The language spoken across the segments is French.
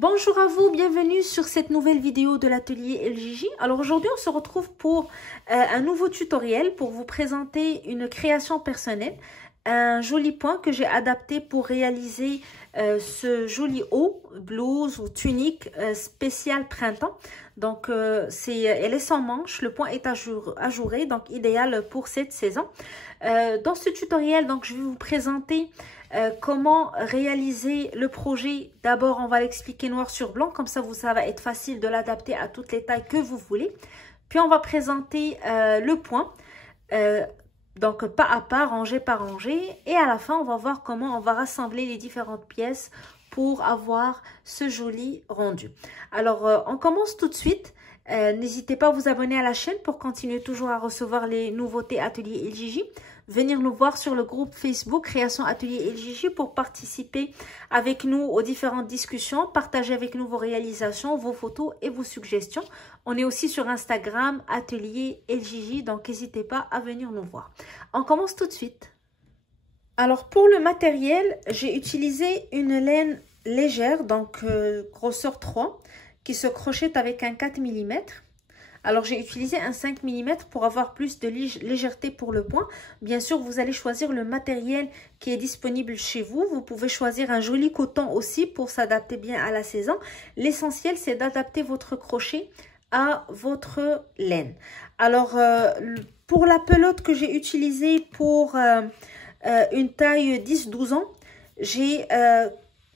Bonjour à vous, bienvenue sur cette nouvelle vidéo de l'atelier LJJ. Alors aujourd'hui on se retrouve pour un nouveau tutoriel pour vous présenter une création personnelle, un joli point que j'ai adapté pour réaliser ce joli haut, blouse ou tunique spécial printemps. Donc elle est sans manche, le point est ajouré, donc idéal pour cette saison. Dans ce tutoriel, donc je vais vous présenter comment réaliser le projet. D'abord, on va l'expliquer noir sur blanc, comme ça, ça va être facile de l'adapter à toutes les tailles que vous voulez. Puis, on va présenter le point, donc pas à pas, rangé par rangé. Et à la fin, on va voir comment on va rassembler les différentes pièces pour avoir ce joli rendu. Alors, on commence tout de suite. N'hésitez pas à vous abonner à la chaîne pour continuer toujours à recevoir les nouveautés Atelier LJJ. Venir nous voir sur le groupe Facebook Création Atelier LJJ pour participer avec nous aux différentes discussions, partager avec nous vos réalisations, vos photos et vos suggestions. On est aussi sur Instagram Atelier LJJ, donc n'hésitez pas à venir nous voir. On commence tout de suite. Alors pour le matériel, j'ai utilisé une laine légère, donc grosseur 3, qui se crochette avec un 4 mm. Alors, j'ai utilisé un 5 mm pour avoir plus de légèreté pour le point. Bien sûr, vous allez choisir le matériel qui est disponible chez vous. Vous pouvez choisir un joli coton aussi pour s'adapter bien à la saison. L'essentiel, c'est d'adapter votre crochet à votre laine. Alors, pour la pelote que j'ai utilisée pour une taille 10-12 ans, j'ai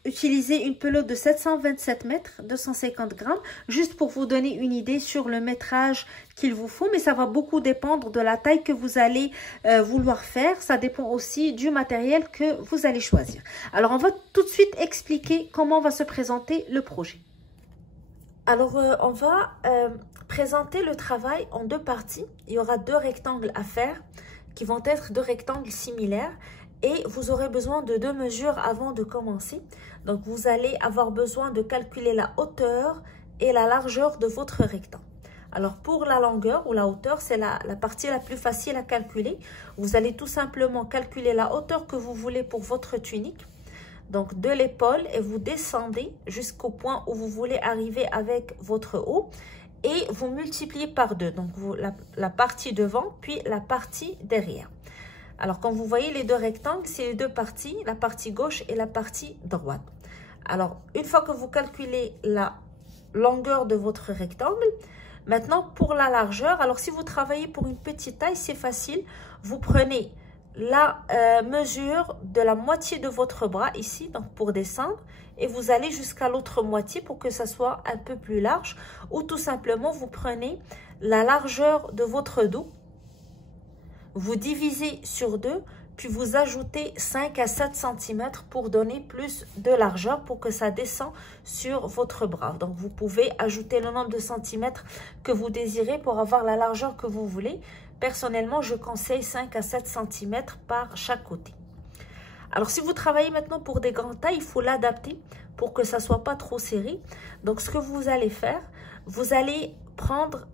utilisez une pelote de 727 mètres, 250 grammes, juste pour vous donner une idée sur le métrage qu'il vous faut. Mais ça va beaucoup dépendre de la taille que vous allez vouloir faire. Ça dépend aussi du matériel que vous allez choisir. Alors, on va tout de suite expliquer comment va se présenter le projet. Alors, on va présenter le travail en deux parties. Il y aura deux rectangles à faire qui vont être deux rectangles similaires. Et vous aurez besoin de deux mesures avant de commencer. Donc, vous allez avoir besoin de calculer la hauteur et la largeur de votre rectangle. Alors, pour la longueur ou la hauteur, c'est la partie la plus facile à calculer. Vous allez tout simplement calculer la hauteur que vous voulez pour votre tunique. Donc, de l'épaule et vous descendez jusqu'au point où vous voulez arriver avec votre haut. Et vous multipliez par deux. Donc, la partie devant puis la partie derrière. Alors, quand vous voyez les deux rectangles, c'est les deux parties, la partie gauche et la partie droite. Alors, une fois que vous calculez la longueur de votre rectangle, maintenant pour la largeur, alors si vous travaillez pour une petite taille, c'est facile. Vous prenez la mesure de la moitié de votre bras ici, donc pour descendre, et vous allez jusqu'à l'autre moitié pour que ça soit un peu plus large. Ou tout simplement, vous prenez la largeur de votre dos. Vous divisez sur 2, puis vous ajoutez 5 à 7 cm pour donner plus de largeur pour que ça descend sur votre bras. Donc, vous pouvez ajouter le nombre de centimètres que vous désirez pour avoir la largeur que vous voulez. Personnellement, je conseille 5 à 7 cm par chaque côté. Alors, si vous travaillez maintenant pour des grandes tailles, il faut l'adapter pour que ça ne soit pas trop serré. Donc, ce que vous allez faire, vous allez prendre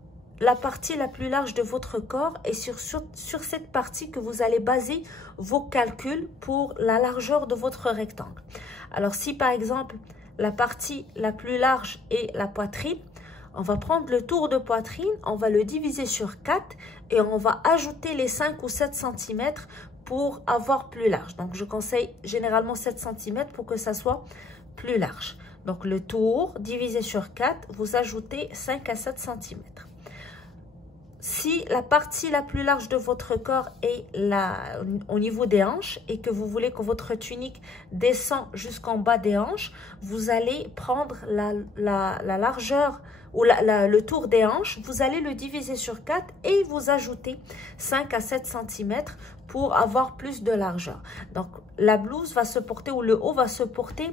la partie la plus large de votre corps et sur cette partie que vous allez baser vos calculs pour la largeur de votre rectangle. Alors, si par exemple, la partie la plus large est la poitrine, on va prendre le tour de poitrine, on va le diviser sur 4 et on va ajouter les 5 ou 7 cm pour avoir plus large. Donc, je conseille généralement 7 cm pour que ça soit plus large. Donc, le tour divisé sur 4, vous ajoutez 5 à 7 cm. Si la partie la plus large de votre corps est au niveau des hanches et que vous voulez que votre tunique descend jusqu'en bas des hanches, vous allez prendre la largeur ou le tour des hanches, vous allez le diviser sur 4 et vous ajoutez 5 à 7 cm pour avoir plus de largeur. Donc, la blouse va se porter ou le haut va se porter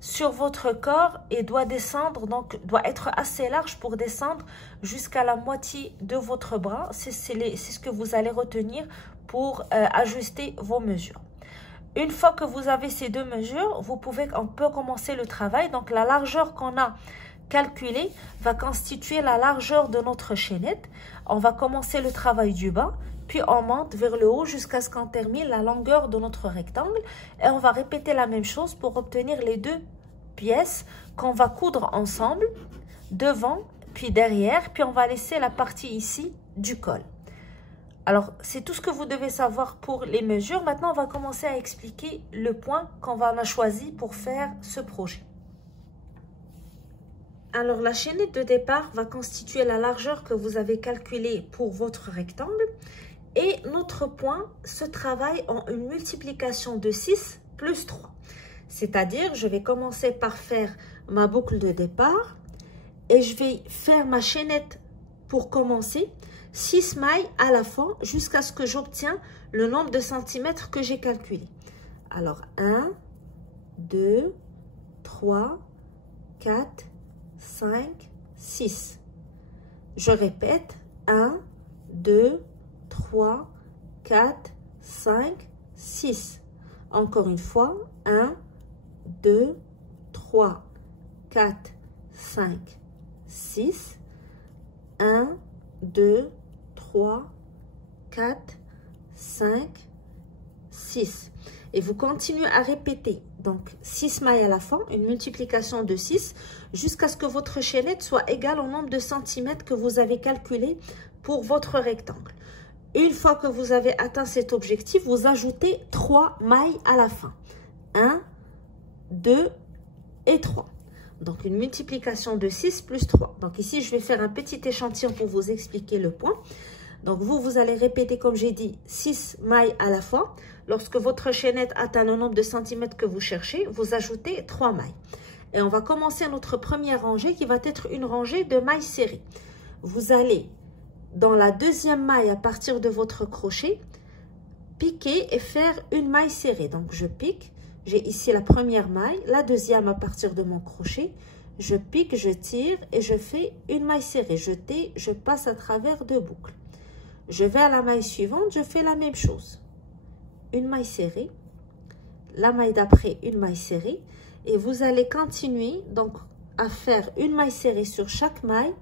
sur votre corps et doit descendre, donc doit être assez large pour descendre jusqu'à la moitié de votre bras. C'est ce que vous allez retenir pour ajuster vos mesures. Une fois que vous avez ces deux mesures, on peut commencer le travail. Donc la largeur qu'on a calculée va constituer la largeur de notre chaînette. On va commencer le travail du bas. Puis on monte vers le haut jusqu'à ce qu'on termine la longueur de notre rectangle. Et on va répéter la même chose pour obtenir les deux pièce qu'on va coudre ensemble, devant, puis derrière, puis on va laisser la partie ici du col. Alors, c'est tout ce que vous devez savoir pour les mesures. Maintenant, on va commencer à expliquer le point qu'on a choisi pour faire ce projet. Alors, la chaînette de départ va constituer la largeur que vous avez calculée pour votre rectangle. Et notre point se travaille en une multiplication de 6 plus 3. C'est-à-dire, je vais commencer par faire ma boucle de départ et je vais faire ma chaînette pour commencer, 6 mailles à la fin jusqu'à ce que j'obtienne le nombre de centimètres que j'ai calculé. Alors, 1, 2, 3, 4, 5, 6. Je répète, 1, 2, 3, 4, 5, 6. Encore une fois, 1, 2, 3, 4, 5, 6. 1, 2, 3, 4, 5, 6. Et vous continuez à répéter. Donc, 6 mailles à la fin, une multiplication de 6, jusqu'à ce que votre chaînette soit égale au nombre de centimètres que vous avez calculé pour votre rectangle. Une fois que vous avez atteint cet objectif, vous ajoutez 3 mailles à la fin. 1, 2 et 3. Donc, une multiplication de 6 plus 3. Donc, ici, je vais faire un petit échantillon pour vous expliquer le point. Donc, vous allez répéter, comme j'ai dit, 6 mailles à la fin. Lorsque votre chaînette atteint le nombre de centimètres que vous cherchez, vous ajoutez 3 mailles. Et on va commencer notre première rangée qui va être une rangée de mailles serrées. Vous allez, dans la deuxième maille à partir de votre crochet, piquer et faire une maille serrée. Donc, je pique. J'ai ici la première maille, la deuxième à partir de mon crochet. Je pique, je tire et je fais une maille serrée. Je passe à travers 2 boucles. Je vais à la maille suivante, je fais la même chose. Une maille serrée. La maille d'après, une maille serrée. Et vous allez continuer donc à faire une maille serrée sur chaque maille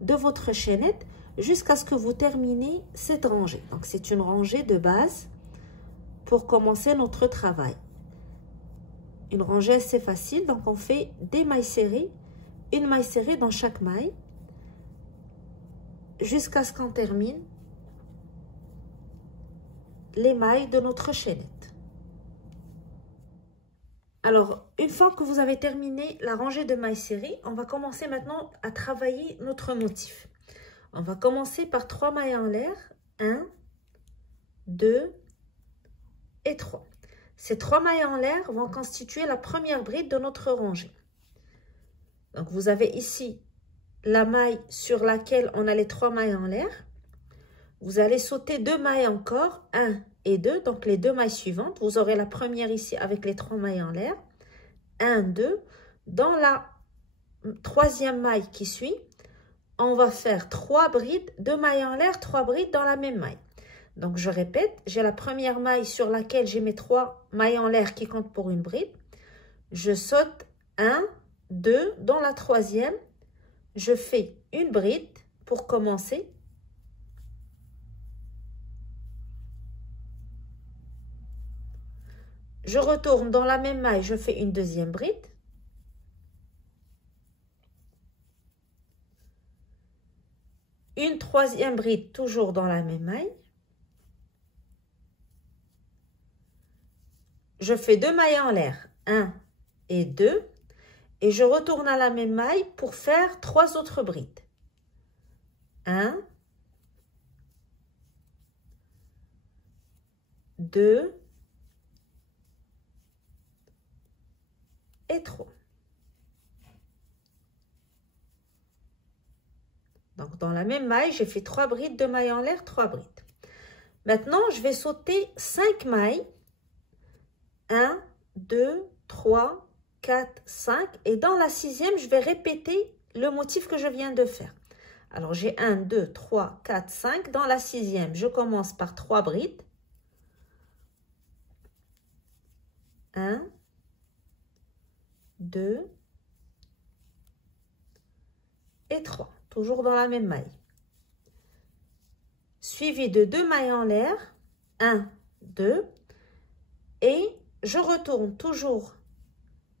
de votre chaînette jusqu'à ce que vous terminez cette rangée. Donc, c'est une rangée de base pour commencer notre travail. Une rangée assez facile, donc on fait des mailles serrées, une maille serrée dans chaque maille, jusqu'à ce qu'on termine les mailles de notre chaînette. Alors, une fois que vous avez terminé la rangée de mailles serrées, on va commencer maintenant à travailler notre motif. On va commencer par 3 mailles en l'air, 1, 2 et 3. Ces 3 mailles en l'air vont constituer la première bride de notre rangée. Donc, vous avez ici la maille sur laquelle on a les 3 mailles en l'air. Vous allez sauter 2 mailles encore, 1 et 2, donc les 2 mailles suivantes. Vous aurez la première ici avec les 3 mailles en l'air, 1, 2. Dans la troisième maille qui suit, on va faire 3 brides, 2 mailles en l'air, 3 brides dans la même maille. Donc, je répète, j'ai la première maille sur laquelle j'ai mes 3 mailles en l'air qui comptent pour une bride. Je saute 1, 2, dans la troisième, je fais une bride pour commencer. Je retourne dans la même maille, je fais une deuxième bride. Une troisième bride, toujours dans la même maille. Je fais 2 mailles en l'air, 1 et 2. Et je retourne à la même maille pour faire 3 autres brides. 1, 2 et 3. Donc, dans la même maille, j'ai fait 3 brides, 2 mailles en l'air, 3 brides. Maintenant, je vais sauter 5 mailles. 1, 2, 3, 4, 5. Et dans la sixième, je vais répéter le motif que je viens de faire. Alors, j'ai 1, 2, 3, 4, 5. Dans la sixième, je commence par 3 brides. 1, 2 et 3. Toujours dans la même maille. Suivi de 2 mailles en l'air. 1, 2. Et je retourne toujours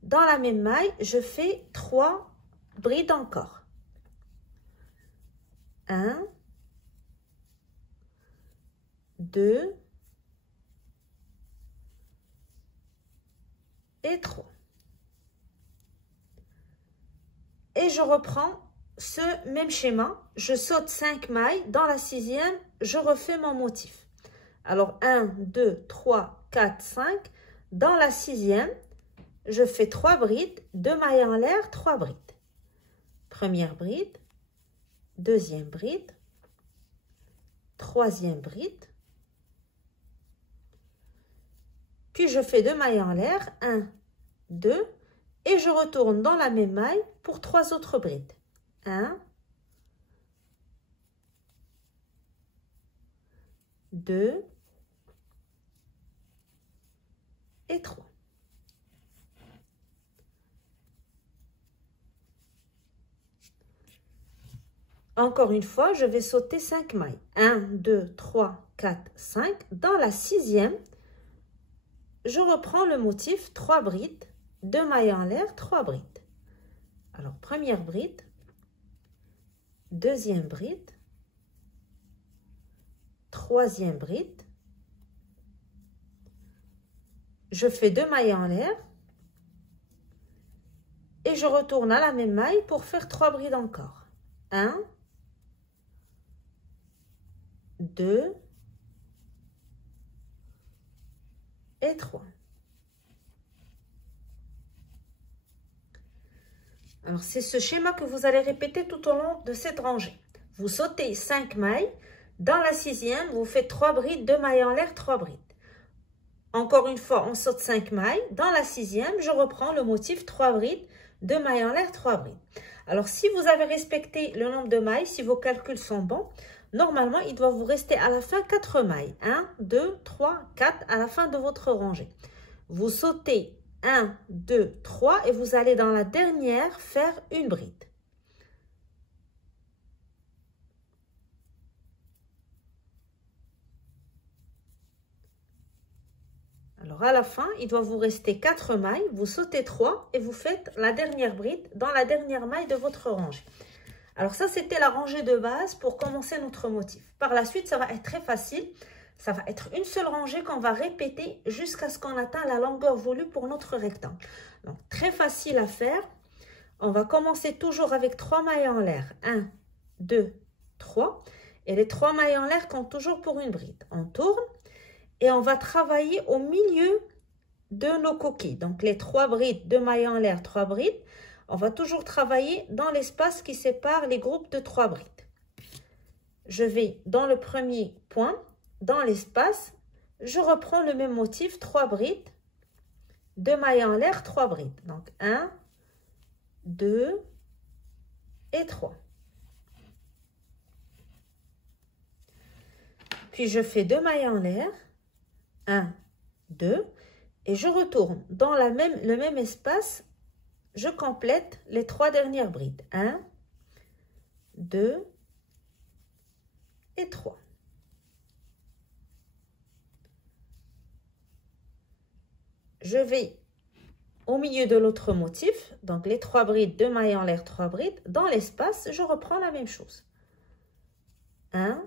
Dans la même maille, je fais 3 brides encore. 1, 2 et 3. Et je reprends ce même schéma. Je saute 5 mailles. Dans la 6e, je refais mon motif. Alors 1, 2, 3, 4, 5. Dans la 6e, je fais 3 brides, 2 mailles en l'air, 3 brides. Première bride, deuxième bride, troisième bride. Puis je fais 2 mailles en l'air, 1, 2, et je retourne dans la même maille pour 3 autres brides. 1, 2 et 3. Encore une fois, je vais sauter 5 mailles. 1, 2, 3, 4, 5. Dans la 6e, je reprends le motif 3 brides, 2 mailles en l'air, 3 brides. Alors, première bride, deuxième bride, troisième bride. Je fais 2 mailles en l'air et je retourne à la même maille pour faire 3 brides encore. 1, 2 et 3. Alors, c'est ce schéma que vous allez répéter tout au long de cette rangée. Vous sautez 5 mailles. Dans la 6e, vous faites 3 brides, 2 mailles en l'air, 3 brides. Encore une fois, on saute 5 mailles. Dans la 6e, je reprends le motif 3 brides, 2 mailles en l'air, 3 brides. Alors, si vous avez respecté le nombre de mailles, si vos calculs sont bons, normalement, il doit vous rester à la fin 4 mailles. 1, 2, 3, 4 à la fin de votre rangée. Vous sautez 1, 2, 3 et vous allez dans la dernière faire une bride. Alors à la fin, il doit vous rester 4 mailles, vous sautez 3 et vous faites la dernière bride dans la dernière maille de votre rangée. Alors ça, c'était la rangée de base pour commencer notre motif. Par la suite, ça va être très facile. Ça va être une seule rangée qu'on va répéter jusqu'à ce qu'on atteigne la longueur voulue pour notre rectangle. Donc, très facile à faire. On va commencer toujours avec 3 mailles en l'air. 1, 2, 3. Et les 3 mailles en l'air comptent toujours pour une bride. On tourne et on va travailler au milieu de nos coquilles. Donc, les 3 brides, 2 mailles en l'air, 3 brides. On va toujours travailler dans l'espace qui sépare les groupes de 3 brides. Je vais dans le premier point. Dans l'espace, je reprends le même motif, 3 brides, 2 mailles en l'air, 3 brides. Donc 1, 2 et 3. Puis je fais 2 mailles en l'air, 1, 2, et je retourne dans le même espace, je complète les 3 dernières brides. 1, 2 et 3. Je vais au milieu de l'autre motif, donc les 3 brides, 2 mailles en l'air, 3 brides. Dans l'espace, je reprends la même chose. 1,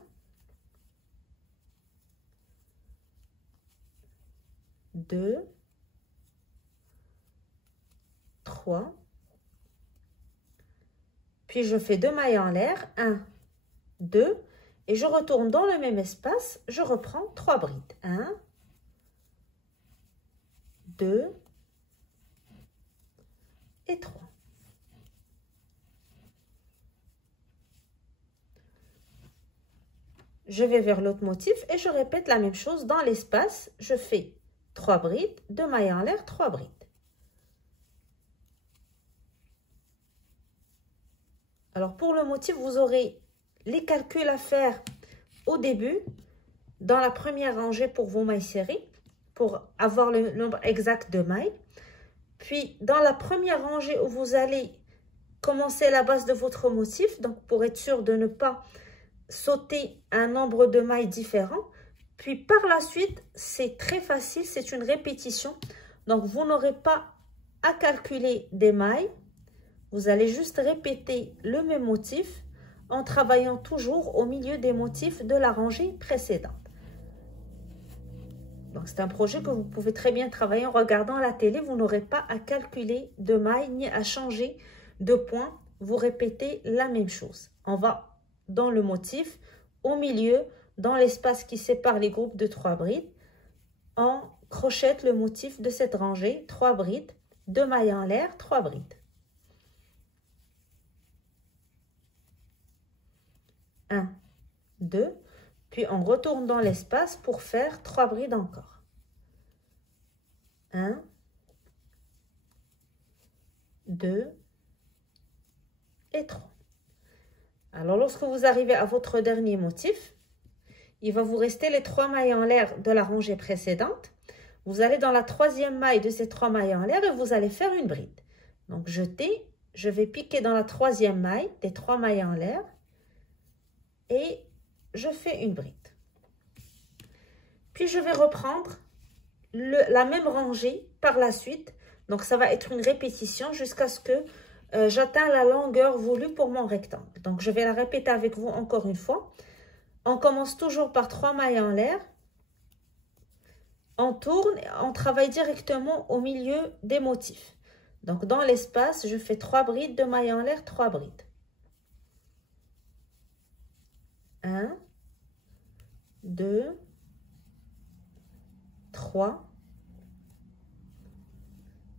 2, 3. Puis je fais 2 mailles en l'air, 1, 2. Et je retourne dans le même espace, je reprends 3 brides. 1, 2 et 3. Je vais vers l'autre motif et je répète la même chose dans l'espace. Je fais 3 brides, 2 mailles en l'air, 3 brides. Alors pour le motif, vous aurez les calculs à faire au début, dans la première rangée pour vos mailles serrées, pour avoir le nombre exact de mailles. Puis, dans la première rangée où vous allez commencer la base de votre motif, donc pour être sûr de ne pas sauter un nombre de mailles différent. Puis, par la suite, c'est très facile, c'est une répétition. Donc, vous n'aurez pas à calculer des mailles. Vous allez juste répéter le même motif en travaillant toujours au milieu des motifs de la rangée précédente. Donc, c'est un projet que vous pouvez très bien travailler en regardant la télé. Vous n'aurez pas à calculer de mailles ni à changer de point. Vous répétez la même chose. On va dans le motif, au milieu, dans l'espace qui sépare les groupes de 3 brides. On crochette le motif de cette rangée, 3 brides, 2 mailles en l'air, 3 brides. 1, 2, puis on retourne dans l'espace pour faire 3 brides encore. 1, 2 et 3. Alors, lorsque vous arrivez à votre dernier motif, il va vous rester les 3 mailles en l'air de la rangée précédente. Vous allez dans la 3e maille de ces 3 mailles en l'air et vous allez faire une bride. Donc, jeter, je vais piquer dans la 3e maille des 3 mailles en l'air et je fais une bride. Puis, je vais reprendre la même rangée par la suite. Donc, ça va être une répétition jusqu'à ce que j'atteins la longueur voulue pour mon rectangle. Donc, je vais la répéter avec vous encore une fois. On commence toujours par 3 mailles en l'air. On tourne, on travaille directement au milieu des motifs. Donc, dans l'espace, je fais 3 brides, 2 mailles en l'air, 3 brides. 1, 2, 3.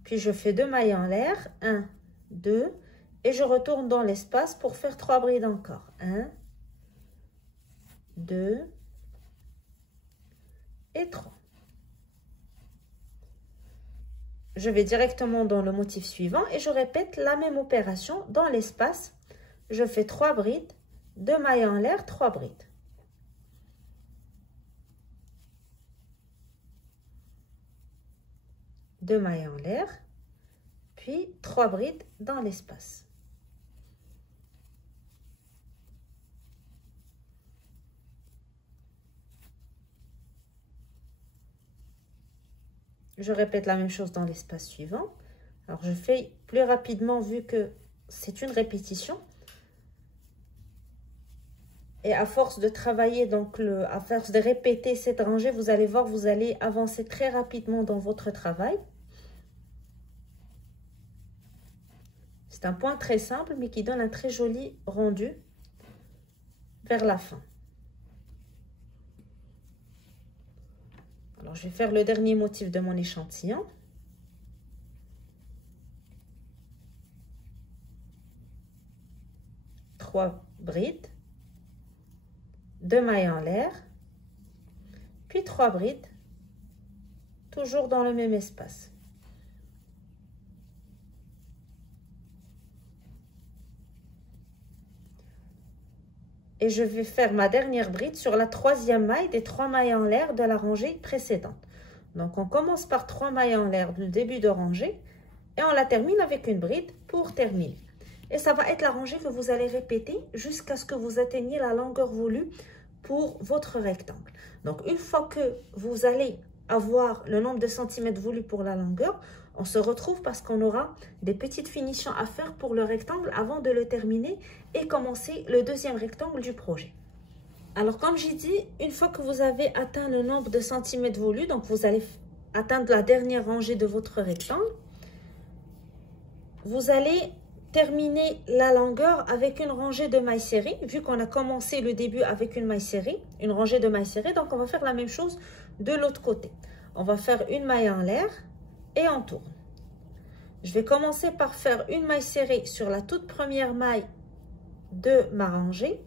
Puis, je fais 2 mailles en l'air. 1, 2. Et je retourne dans l'espace pour faire 3 brides encore. 1, 2 et 3. Je vais directement dans le motif suivant et je répète la même opération dans l'espace. Je fais 3 brides, 2 mailles en l'air, 3 brides. 2 mailles en l'air, puis 3 brides dans l'espace. Je répète la même chose dans l'espace suivant. Alors, je fais plus rapidement vu que c'est une répétition. Et à force de travailler, donc à force de répéter cette rangée, vous allez voir, vous allez avancer très rapidement dans votre travail. C'est un point très simple, mais qui donne un très joli rendu vers la fin. Alors, je vais faire le dernier motif de mon échantillon. Trois brides, 2 mailles en l'air, puis 3 brides, toujours dans le même espace. Et je vais faire ma dernière bride sur la 3e maille des 3 mailles en l'air de la rangée précédente. Donc, on commence par 3 mailles en l'air du début de rangée et on la termine avec une bride pour terminer. Et ça va être la rangée que vous allez répéter jusqu'à ce que vous atteigniez la longueur voulue pour votre rectangle. Donc, une fois que vous allez avoir le nombre de centimètres voulu pour la longueur, on se retrouve parce qu'on aura des petites finitions à faire pour le rectangle avant de le terminer et commencer le deuxième rectangle du projet. Alors, comme j'ai dit, une fois que vous avez atteint le nombre de centimètres voulu, donc vous allez atteindre la dernière rangée de votre rectangle, vous allez terminer la longueur avec une rangée de mailles serrées, vu qu'on a commencé le début avec une maille serrée, une rangée de mailles serrées, donc on va faire la même chose de l'autre côté. On va faire une maille en l'air et on tourne. Je vais commencer par faire une maille serrée sur la toute première maille de ma rangée.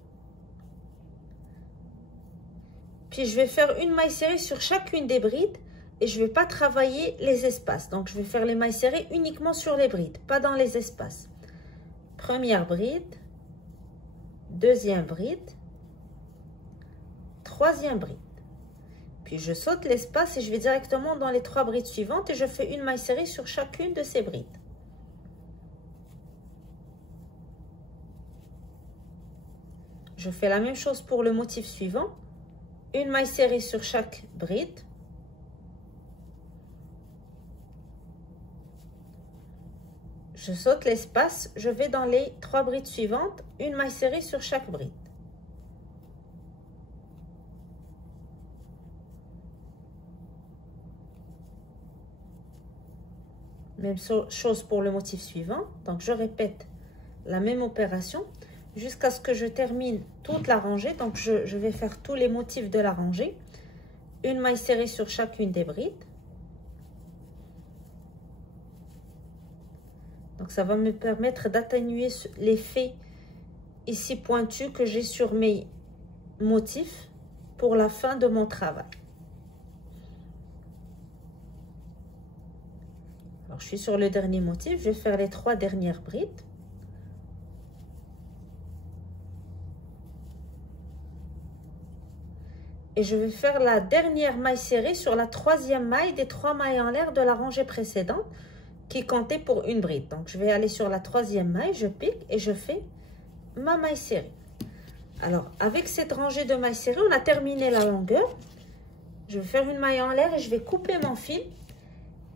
Puis je vais faire une maille serrée sur chacune des brides et je ne vais pas travailler les espaces. Donc je vais faire les mailles serrées uniquement sur les brides, pas dans les espaces. Première bride, deuxième bride, troisième bride. Puis je saute l'espace et je vais directement dans les 3 brides suivantes et je fais une maille serrée sur chacune de ces brides. Je fais la même chose pour le motif suivant. Une maille serrée sur chaque bride. Je saute l'espace, je vais dans les 3 brides suivantes, une maille serrée sur chaque bride. Même chose pour le motif suivant. Donc, je répète la même opération jusqu'à ce que je termine toute la rangée. Donc, je vais faire tous les motifs de la rangée. Une maille serrée sur chacune des brides. Donc, ça va me permettre d'atténuer l'effet ici pointu que j'ai sur mes motifs pour la fin de mon travail. Alors, je suis sur le dernier motif. Je vais faire les 3 dernières brides. Et je vais faire la dernière maille serrée sur la 3e maille des 3 mailles en l'air de la rangée précédente qui comptait pour une bride. Donc, je vais aller sur la 3e maille, je pique et je fais ma maille serrée. Alors, avec cette rangée de mailles serrées, on a terminé la longueur. Je vais faire une maille en l'air et je vais couper mon fil.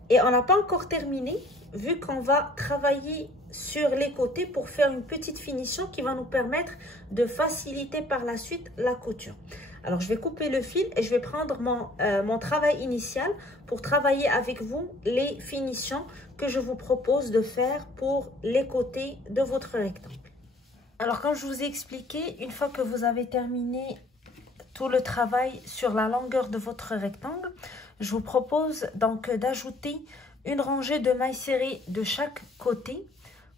Et on n'a pas encore terminé, vu qu'on va travailler sur les côtés pour faire une petite finition qui va nous permettre de faciliter par la suite la couture. Alors, je vais couper le fil et je vais prendre mon travail initial pour travailler avec vous les finitions que je vous propose de faire pour les côtés de votre rectangle. Alors, comme je vous ai expliqué, une fois que vous avez terminé tout le travail sur la longueur de votre rectangle, je vous propose donc d'ajouter une rangée de mailles serrées de chaque côté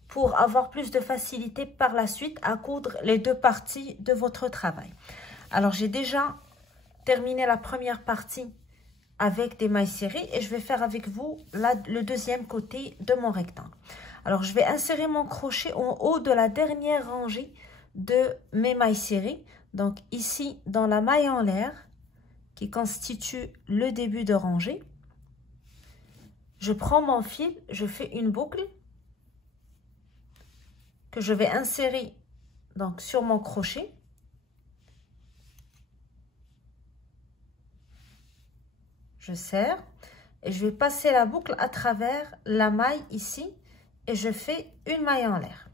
pour avoir plus de facilité par la suite à coudre les 2 parties de votre travail. Alors, j'ai déjà terminé la première partie avec des mailles serrées et je vais faire avec vous le deuxième côté de mon rectangle. Alors, je vais insérer mon crochet en haut de la dernière rangée de mes mailles serrées. Donc, ici, dans la maille en l'air qui constitue le début de rangée, je prends mon fil, je fais une boucle que je vais insérer donc sur mon crochet. Je serre et je vais passer la boucle à travers la maille ici et je fais une maille en l'air.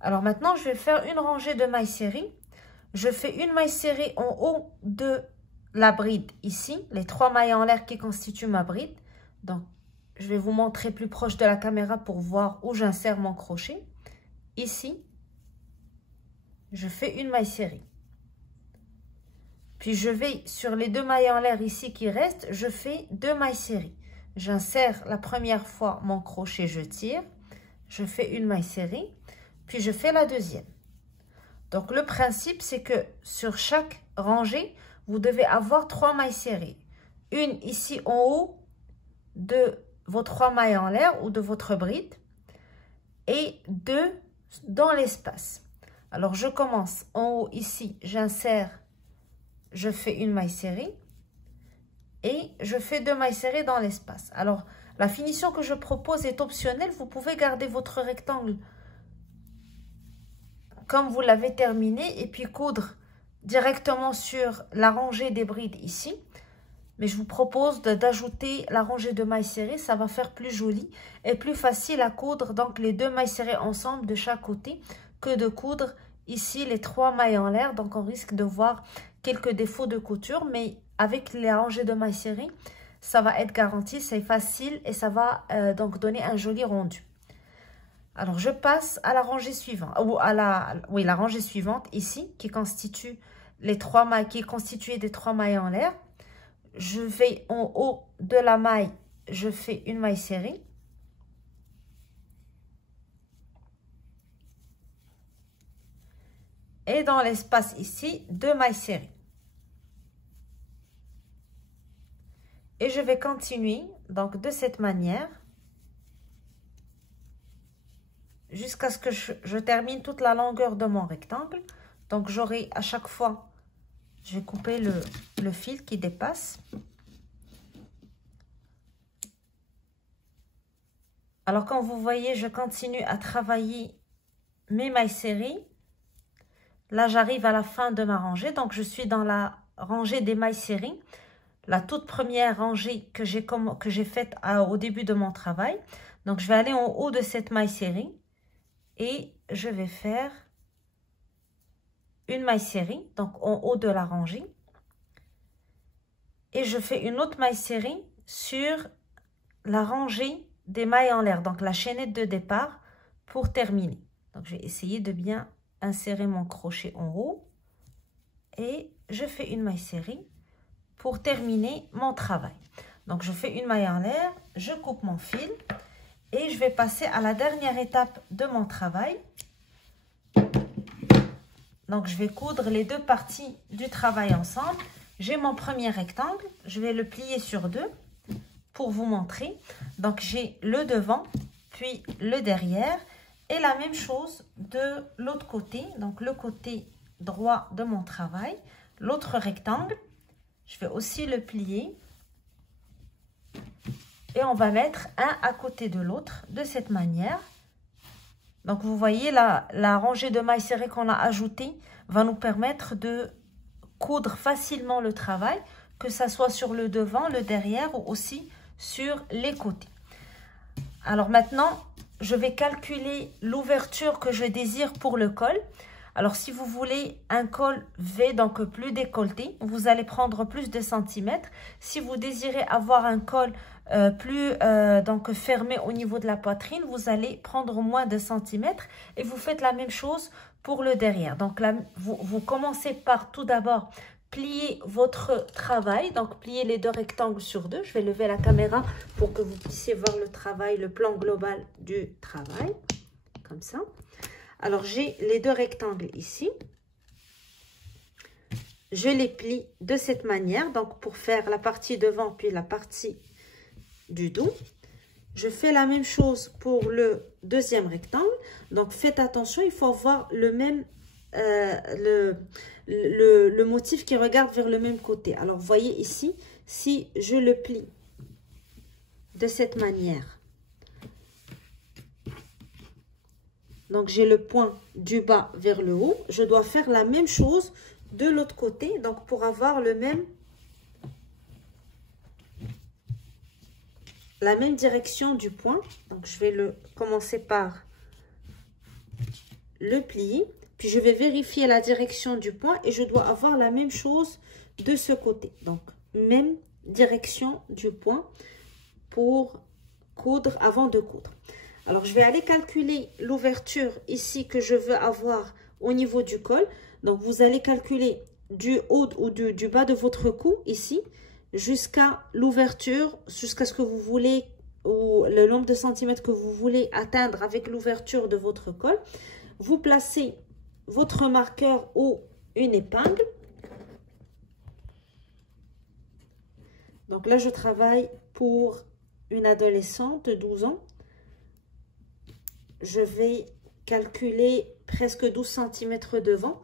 Alors maintenant, je vais faire une rangée de mailles serrées. Je fais une maille serrée en haut de la bride ici, les 3 mailles en l'air qui constituent ma bride. Donc, je vais vous montrer plus proche de la caméra pour voir où j'insère mon crochet. Ici, je fais une maille serrée. Puis je vais sur les 2 mailles en l'air ici qui restent, je fais 2 mailles serrées. J'insère la première fois mon crochet, je tire, je fais une maille serrée, puis je fais la deuxième. Donc le principe, c'est que sur chaque rangée, vous devez avoir 3 mailles serrées. Une ici en haut de vos 3 mailles en l'air ou de votre bride et 2 dans l'espace. Alors je commence en haut ici, j'insère, je fais une maille serrée et je fais 2 mailles serrées dans l'espace. Alors, la finition que je propose est optionnelle. Vous pouvez garder votre rectangle comme vous l'avez terminé et puis coudre directement sur la rangée des brides ici. Mais je vous propose d'ajouter la rangée de mailles serrées. Ça va faire plus joli et plus facile à coudre. Donc, les 2 mailles serrées ensemble de chaque côté que de coudre ici les 3 mailles en l'air. Donc, on risque de voir quelques défauts de couture, mais avec les rangées de mailles serrées, ça va être garanti, c'est facile et ça va donc donner un joli rendu. Alors, je passe à la rangée suivante, ou à la rangée suivante ici, qui constitue les 3 mailles, qui est constituée des 3 mailles en l'air. Je vais en haut de la maille, je fais une maille serrée. Et dans l'espace ici, 2 mailles serrées. Et je vais continuer donc de cette manière jusqu'à ce que je termine toute la longueur de mon rectangle. Donc j'aurai à chaque fois, je vais couper le fil qui dépasse. Alors comme vous voyez, je continue à travailler mes mailles serrées. Là, j'arrive à la fin de ma rangée, donc je suis dans la rangée des mailles serrées. la toute première rangée que j'ai faite au début de mon travail. Donc, je vais aller en haut de cette maille serrée et je vais faire une maille serrée, donc en haut de la rangée. Et je fais une autre maille serrée sur la rangée des mailles en l'air, donc la chaînette de départ pour terminer. Donc, je vais essayer de bien insérer mon crochet en haut et je fais une maille serrée pour terminer mon travail. Donc, je fais une maille en l'air, je coupe mon fil et je vais passer à la dernière étape de mon travail. Donc, je vais coudre les deux parties du travail ensemble. J'ai mon premier rectangle, je vais le plier sur deux pour vous montrer. Donc, j'ai le devant, puis le derrière. Et la même chose de l'autre côté, donc le côté droit de mon travail. L'autre rectangle, je vais aussi le plier. Et on va mettre un à côté de l'autre de cette manière. Donc, vous voyez, la rangée de mailles serrées qu'on a ajoutée va nous permettre de coudre facilement le travail, que ce soit sur le devant, le derrière ou aussi sur les côtés. Alors maintenant, je vais calculer l'ouverture que je désire pour le col. Alors, si vous voulez un col V, donc plus décolleté, vous allez prendre plus de centimètres. Si vous désirez avoir un col plus donc fermé au niveau de la poitrine, vous allez prendre moins de centimètres et vous faites la même chose pour le derrière. Donc là, vous commencez par tout d'abord plier votre travail, donc plier les deux rectangles sur deux. Je vais lever la caméra pour que vous puissiez voir le travail, le plan global du travail, comme ça. Alors, j'ai les deux rectangles ici. Je les plie de cette manière, donc pour faire la partie devant puis la partie du dos. Je fais la même chose pour le deuxième rectangle. Donc, faites attention, il faut avoir le même, le motif qui regarde vers le même côté. Alors, vous voyez ici, si je le plie de cette manière, donc j'ai le point du bas vers le haut, je dois faire la même chose de l'autre côté, donc pour avoir la même direction du point. Donc je vais commencer par le plier, puis je vais vérifier la direction du point et je dois avoir la même chose de ce côté. Donc même direction du point pour coudre avant de coudre. Alors je vais aller calculer l'ouverture ici que je veux avoir au niveau du col. Donc vous allez calculer du haut ou du bas de votre cou ici jusqu'à l'ouverture, jusqu'à ce que vous voulez, ou le nombre de centimètres que vous voulez atteindre avec l'ouverture de votre col. Vous placez votre marqueur ou une épingle. Donc là, je travaille pour une adolescente de 12 ans. Je vais calculer presque 12 cm devant.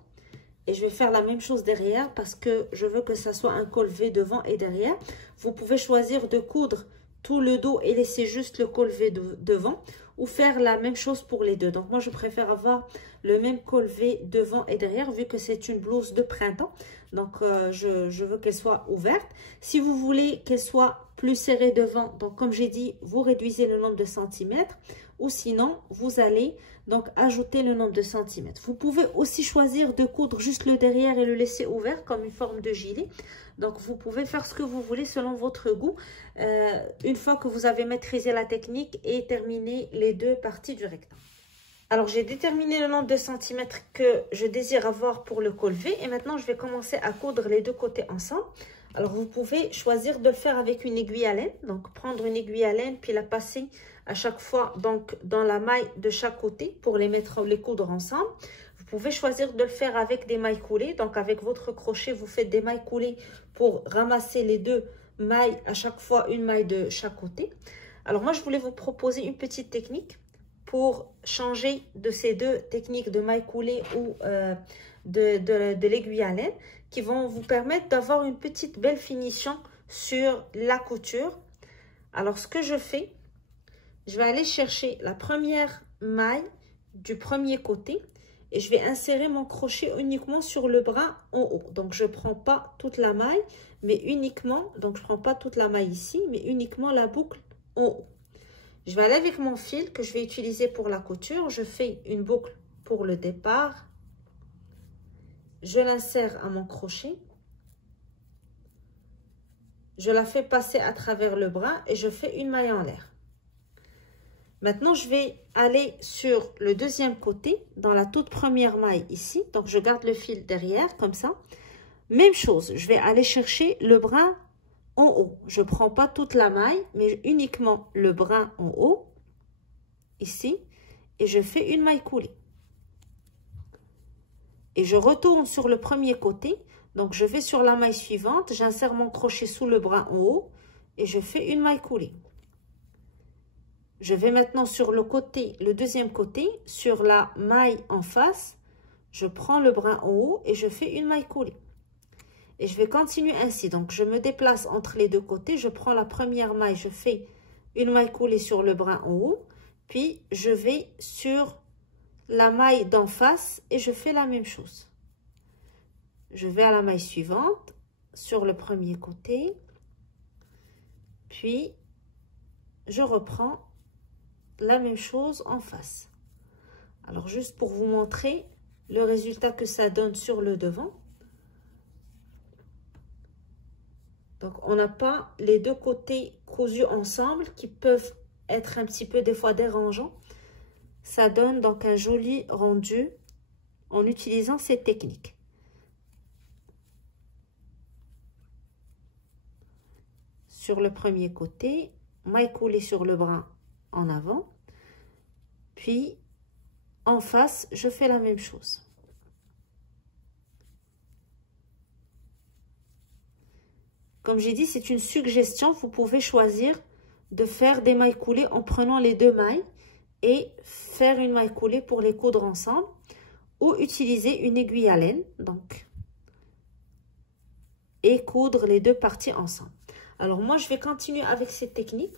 Et je vais faire la même chose derrière parce que je veux que ça soit un col V devant et derrière. Vous pouvez choisir de coudre tout le dos et laisser juste le col V devant, ou faire la même chose pour les deux. Donc moi, je préfère avoir le même col V devant et derrière vu que c'est une blouse de printemps. Donc je veux qu'elle soit ouverte. Si vous voulez qu'elle soit plus serrée devant, donc comme j'ai dit, vous réduisez le nombre de centimètres, ou sinon vous allez donc ajouter le nombre de centimètres. Vous pouvez aussi choisir de coudre juste le derrière et le laisser ouvert comme une forme de gilet. Donc vous pouvez faire ce que vous voulez selon votre goût, une fois que vous avez maîtrisé la technique et terminé les deux parties du rectangle. Alors j'ai déterminé le nombre de centimètres que je désire avoir pour le col V, et maintenant je vais commencer à coudre les deux côtés ensemble. Alors vous pouvez choisir de le faire avec une aiguille à laine, donc prendre une aiguille à laine puis la passer à chaque fois donc dans la maille de chaque côté pour les coudre ensemble. Vous pouvez choisir de le faire avec des mailles coulées, donc avec votre crochet vous faites des mailles coulées pour ramasser les deux mailles à chaque fois, une maille de chaque côté. Alors moi je voulais vous proposer une petite technique pour changer de ces deux techniques de mailles coulées ou de l'aiguille à laine, qui vont vous permettre d'avoir une petite belle finition sur la couture. Alors ce que je fais, je vais aller chercher la première maille du premier côté et je vais insérer mon crochet uniquement sur le bras en haut. Donc, je ne prends pas toute la maille, mais uniquement, donc je ne prends pas toute la maille ici, mais uniquement la boucle en haut. Je vais aller avec mon fil que je vais utiliser pour la couture. Je fais une boucle pour le départ. Je l'insère à mon crochet. Je la fais passer à travers le bras et je fais une maille en l'air. Maintenant, je vais aller sur le deuxième côté, dans la toute première maille ici. Donc, je garde le fil derrière, comme ça. Même chose, je vais aller chercher le bras en haut. Je ne prends pas toute la maille, mais uniquement le bras en haut, ici. Et je fais une maille coulée. Et je retourne sur le premier côté. Donc, je vais sur la maille suivante. J'insère mon crochet sous le bras en haut. Et je fais une maille coulée. Je vais maintenant sur le côté, le deuxième côté, sur la maille en face. Je prends le bras en haut et je fais une maille coulée. Et je vais continuer ainsi. Donc, je me déplace entre les deux côtés. Je prends la première maille, je fais une maille coulée sur le bras en haut. Puis, je vais sur la maille d'en face et je fais la même chose. Je vais à la maille suivante, sur le premier côté. Puis, je reprends la même chose en face. Alors, juste pour vous montrer le résultat que ça donne sur le devant. Donc, on n'a pas les deux côtés cousus ensemble qui peuvent être un petit peu des fois dérangeants. Ça donne donc un joli rendu en utilisant cette technique. Sur le premier côté, maille coulée sur le bras en avant, puis en face je fais la même chose. Comme j'ai dit, c'est une suggestion, vous pouvez choisir de faire des mailles coulées en prenant les deux mailles et faire une maille coulée pour les coudre ensemble, ou utiliser une aiguille à laine donc et coudre les deux parties ensemble. Alors moi je vais continuer avec cette technique.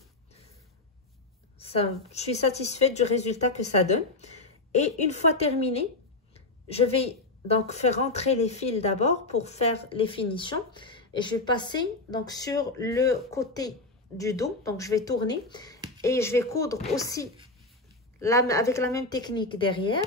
Je suis satisfaite du résultat que ça donne. Et une fois terminé, je vais donc faire rentrer les fils d'abord pour faire les finitions. Et je vais passer donc sur le côté du dos. Donc, je vais tourner et je vais coudre aussi avec la même technique derrière.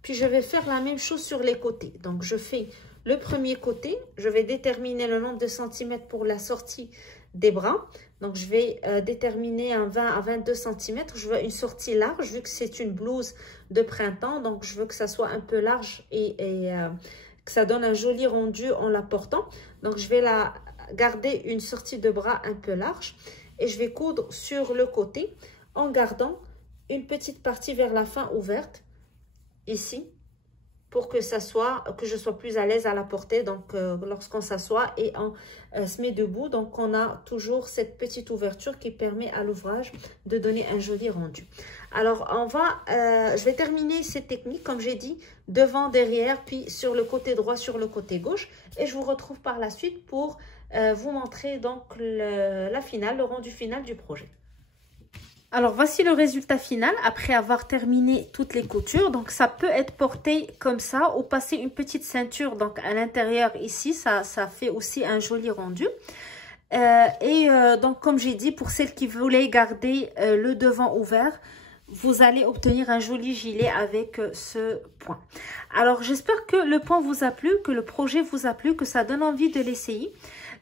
Puis, je vais faire la même chose sur les côtés. Donc, je fais le premier côté. Je vais déterminer le nombre de centimètres pour la sortie des bras. Donc, je vais déterminer un 20 à 22 cm. Je veux une sortie large vu que c'est une blouse de printemps. Donc, je veux que ça soit un peu large et que ça donne un joli rendu en la portant. Donc, je vais garder une sortie de bras un peu large. Et je vais coudre sur le côté en gardant une petite partie vers la fin ouverte ici. Pour que je sois plus à l'aise à la porter, donc lorsqu'on s'assoit et on se met debout, donc on a toujours cette petite ouverture qui permet à l'ouvrage de donner un joli rendu. Alors je vais terminer cette technique comme j'ai dit, devant, derrière, puis sur le côté droit, sur le côté gauche, et je vous retrouve par la suite pour vous montrer donc la finale, le rendu final du projet. Alors, voici le résultat final après avoir terminé toutes les coutures. Donc, ça peut être porté comme ça ou passer une petite ceinture donc à l'intérieur ici. Ça fait aussi un joli rendu. Donc, comme j'ai dit, pour celles qui voulaient garder le devant ouvert, vous allez obtenir un joli gilet avec ce point. Alors, j'espère que le point vous a plu, que le projet vous a plu, que ça donne envie de l'essayer.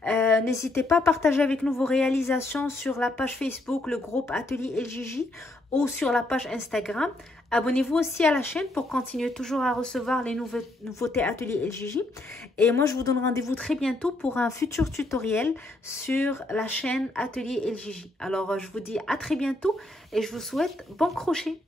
N'hésitez pas à partager avec nous vos réalisations sur la page Facebook, le groupe Atelier LJJ ou sur la page Instagram. Abonnez-vous aussi à la chaîne pour continuer toujours à recevoir les nouveautés Atelier LJJ. Et moi, je vous donne rendez-vous très bientôt pour un futur tutoriel sur la chaîne Atelier LJJ. Alors, je vous dis à très bientôt et je vous souhaite bon crochet.